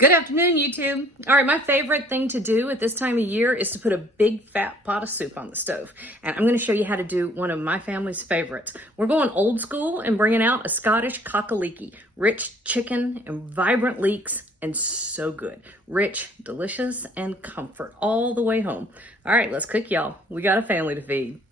Good afternoon, YouTube. All right, my favorite thing to do at this time of year is to put a big fat pot of soup on the stove. And I'm going to show you how to do one of my family's favorites. We're going old school and bringing out a Scottish Cock-a-Leekie. Rich chicken and vibrant leeks and so good. Rich, delicious, and comfort all the way home. All right, let's cook, y'all. We got a family to feed.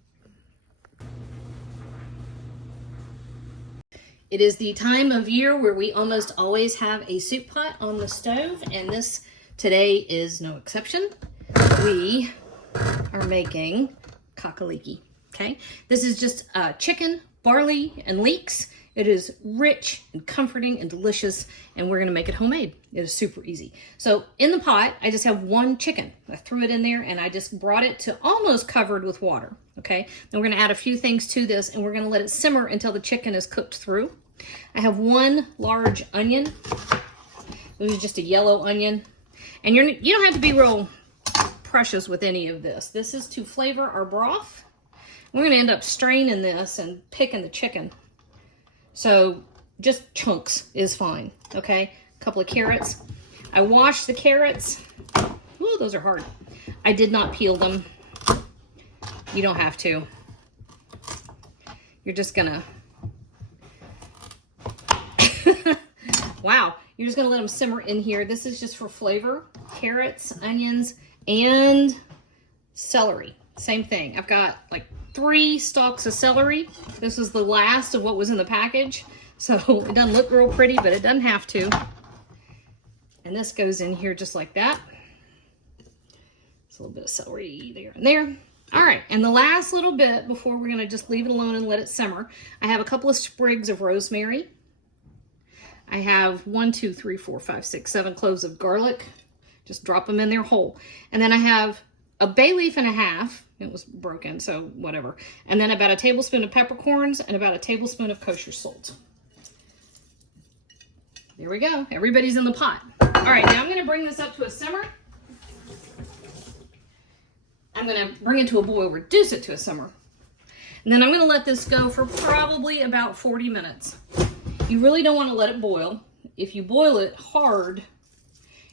It is the time of year where we almost always have a soup pot on the stove, and this today is no exception. We are making cock-a-leekie, okay? This is just chicken, barley, and leeks. It is rich and comforting and delicious, and we're gonna make it homemade. It is super easy. So in the pot, I just have one chicken. I threw it in there and I just brought it to almost covered with water, okay? Then we're gonna add a few things to this and we're gonna let it simmer until the chicken is cooked through. I have one large onion. This is just a yellow onion. And you don't have to be real precious with any of this. This is to flavor our broth. We're gonna end up straining this and picking the chicken. So just chunks is fine, okay? A couple of carrots. I washed the carrots. Ooh, those are hard. I did not peel them. You don't have to. You're just gonna, wow, you're just gonna let them simmer in here. This is just for flavor. Carrots, onions, and celery. Same thing. I've got like 3 stalks of celery. This was the last of what was in the package. So it doesn't look real pretty, but it doesn't have to. And this goes in here just like that. It's a little bit of celery there and there. All right, and the last little bit before we're gonna just leave it alone and let it simmer, I have a couple of sprigs of rosemary. I have 1, 2, 3, 4, 5, 6, 7 cloves of garlic. Just drop them in there whole. And then I have a bay leaf and a half. It was broken, so whatever. And then about a tablespoon of peppercorns and about a tablespoon of kosher salt. There we go. Everybody's in the pot. All right, now I'm gonna bring this up to a simmer. I'm gonna bring it to a boil, reduce it to a simmer. And then I'm gonna let this go for probably about 40 minutes. You really don't wanna let it boil. If you boil it hard,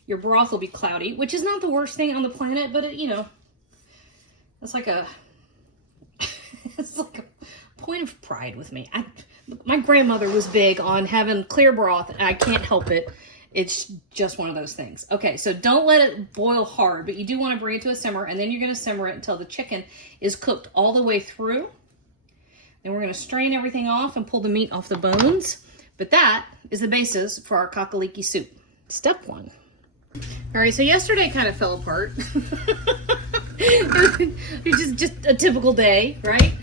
your broth will be cloudy, which is not the worst thing on the planet, but it, you know, it's like a, it's like a point of pride with me. My grandmother was big on having clear broth, and I can't help it. It's just one of those things. Okay, so don't let it boil hard, but you do want to bring it to a simmer, and then you're going to simmer it until the chicken is cooked all the way through. Then we're going to strain everything off and pull the meat off the bones. But that is the basis for our cock-a-leekie soup. Step 1. All right, so yesterday kind of fell apart. It was just a typical day, right?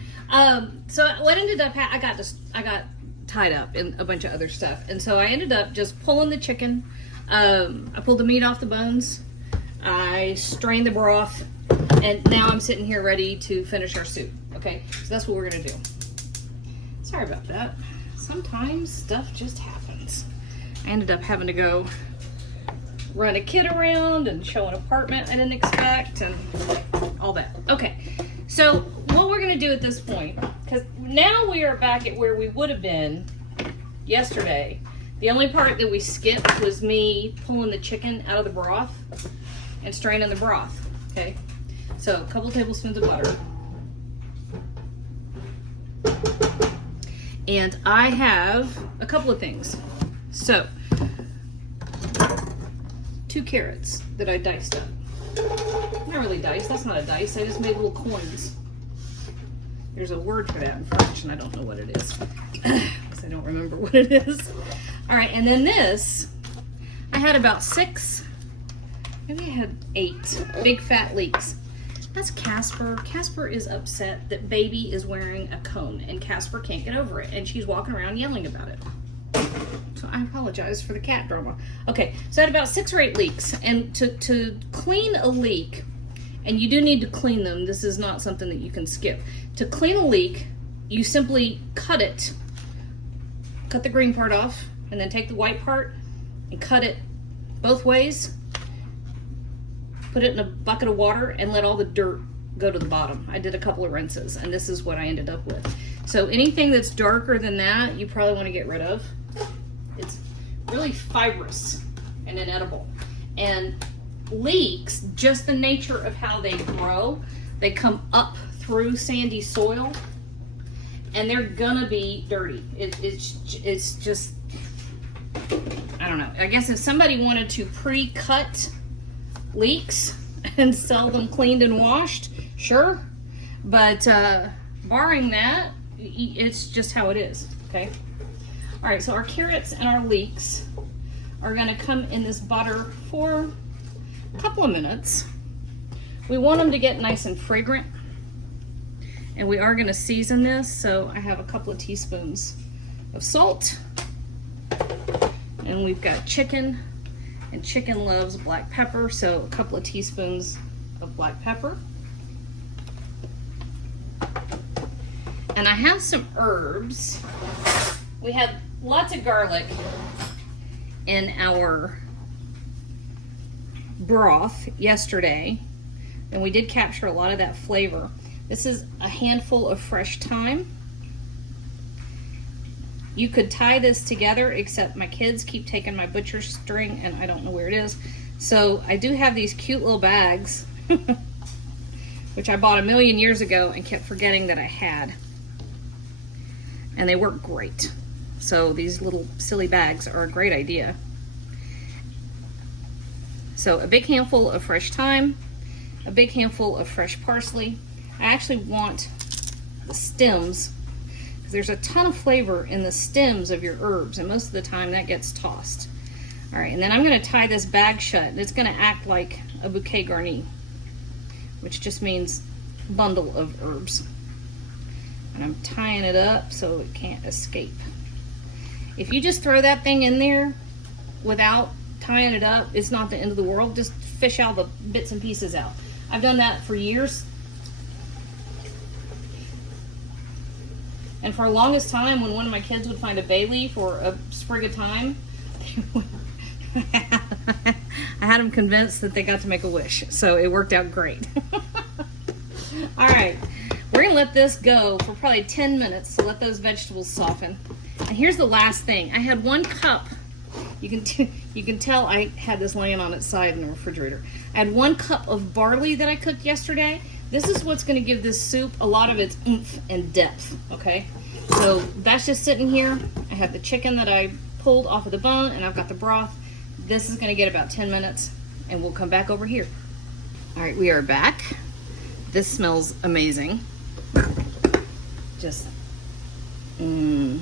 So what ended up, I got tied up in a bunch of other stuff, and so I ended up just pulling the chicken. I pulled the meat off the bones. I strained the broth, and now I'm sitting here ready to finish our soup. Okay, so that's what we're gonna do. Sorry about that. Sometimes stuff just happens. I ended up having to go run a kid around and show an apartment I didn't expect and all that. Okay, so what we're gonna do at this point, because now we are back at where we would have been yesterday. The only part that we skipped was me pulling the chicken out of the broth and straining the broth, okay? So a couple tablespoons of butter. And I have a couple of things. So, 2 carrots that I diced up. Not really diced, that's not a dice, I just made little coins. There's a word for that in French and I don't know what it is. Because I don't remember what it is. All right, and then this, I had about 6, maybe I had 8 big fat leeks. That's Casper. Casper is upset that baby is wearing a cone and Casper can't get over it and she's walking around yelling about it. So I apologize for the cat drama. Okay, so I had about 6 or 8 leeks, and to clean a leek, and you do need to clean them, this is not something that you can skip. To clean a leek, you simply cut the green part off, and then take the white part and cut it both ways. Put it in a bucket of water and let all the dirt go to the bottom. I did a couple of rinses, and this is what I ended up with. So anything that's darker than that, you probably want to get rid of. It's really fibrous and inedible. And leeks, just the nature of how they grow, they come up through sandy soil, and they're gonna be dirty. It's just, I don't know. I guess if somebody wanted to pre-cut leeks and sell them cleaned and washed, sure. But barring that, it's just how it is, okay? All right, so our carrots and our leeks are gonna come in this butter for a couple of minutes. We want them to get nice and fragrant. And we are gonna season this, so I have a couple of teaspoons of salt. And we've got chicken, and chicken loves black pepper, so a couple of teaspoons of black pepper. And I have some herbs. We had lots of garlic in our broth yesterday, and we did capture a lot of that flavor. This is a handful of fresh thyme. You could tie this together, except my kids keep taking my butcher string and I don't know where it is. So I do have these cute little bags, which I bought a million years ago and kept forgetting that I had. And they work great. So these little silly bags are a great idea. So a big handful of fresh thyme, a big handful of fresh parsley. I actually want the stems, because there's a ton of flavor in the stems of your herbs, and most of the time that gets tossed. All right, and then I'm gonna tie this bag shut, and it's gonna act like a bouquet garni, which just means bundle of herbs. And I'm tying it up so it can't escape. If you just throw that thing in there without tying it up, it's not the end of the world. Just fish out the bits and pieces out. I've done that for years. And for the longest time, when one of my kids would find a bay leaf or a sprig of thyme, I had them convinced that they got to make a wish. So it worked out great. All right, we're gonna let this go for probably 10 minutes to let those vegetables soften. And here's the last thing. I had 1 cup. You can tell I had this laying on its side in the refrigerator. I had 1 cup of barley that I cooked yesterday. This is what's going to give this soup a lot of its oomph and depth, okay? So that's just sitting here. I have the chicken that I pulled off of the bone, and I've got the broth. This is going to get about 10 minutes, and we'll come back over here. All right, we are back. This smells amazing. Just, it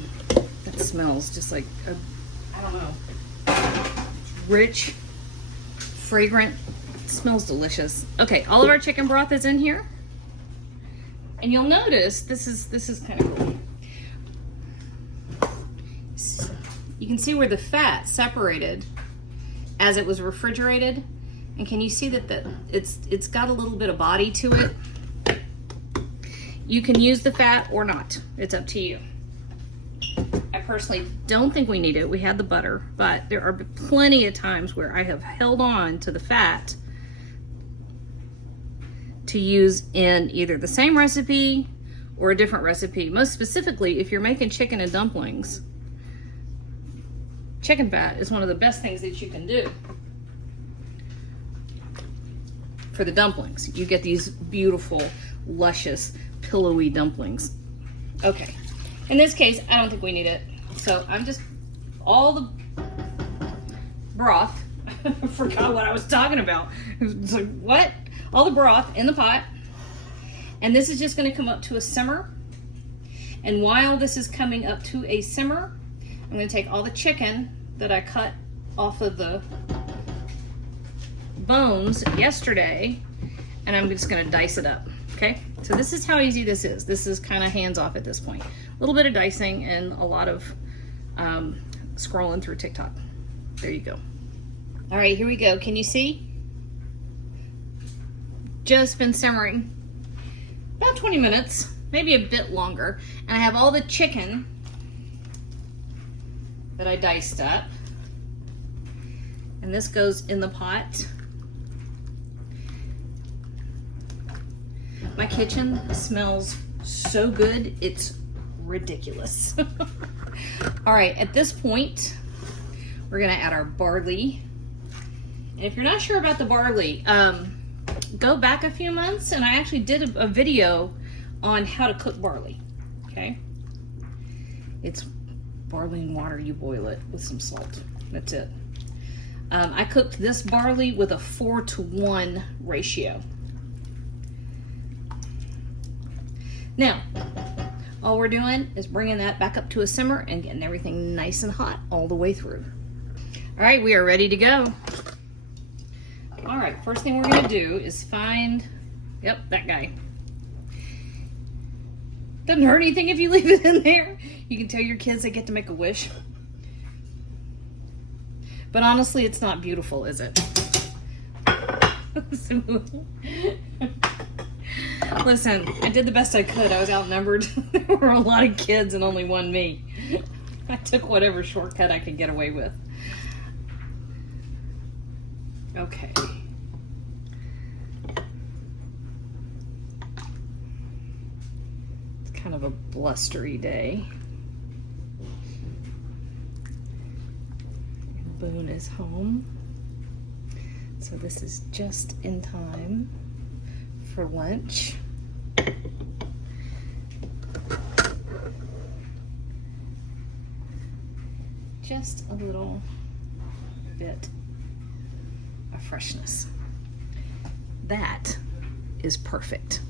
smells just like, I don't know, rich, fragrant. Smells delicious. Okay, all of our chicken broth is in here, and you'll notice this is kind of cool. You can see where the fat separated as it was refrigerated, and can you see that it's got a little bit of body to it? You can use the fat or not. It's up to you. I personally don't think we need it. We had the butter, but there are plenty of times where I have held on to the fat to use in either the same recipe or a different recipe. Most specifically, if you're making chicken and dumplings, chicken fat is one of the best things that you can do for the dumplings. You get these beautiful, luscious, pillowy dumplings. Okay, in this case, I don't think we need it. So I'm just, all the broth, I forgot what I was talking about. It's like, what? All the broth in the pot, and this is just going to come up to a simmer. And while this is coming up to a simmer, I'm going to take all the chicken that I cut off of the bones yesterday, and I'm just going to dice it up. Okay, so this is how easy this is. This is kind of hands off at this point. A little bit of dicing and a lot of scrolling through TikTok. There you go. All right, here we go. Can you see? Just been simmering about 20 minutes, maybe a bit longer, and I have all the chicken that I diced up, and this goes in the pot. My kitchen smells so good, it's ridiculous. All right, at this point, we're gonna add our barley. And if you're not sure about the barley, go back a few months and I actually did a video on how to cook barley. Okay? It's barley and water, you boil it with some salt. That's it. I cooked this barley with a 4-to-1 ratio. Now, all we're doing is bringing that back up to a simmer and getting everything nice and hot all the way through. All right, we are ready to go. All right, first thing we're gonna do is find, yep, that guy. Doesn't hurt anything if you leave it in there. You can tell your kids they get to make a wish. But honestly, it's not beautiful, is it? Listen, I did the best I could. I was outnumbered. There were a lot of kids and only one me. I took whatever shortcut I could get away with. Okay. It's kind of a blustery day. Boone is home. So this is just in time for lunch. Just a little bit of freshness. That is perfect.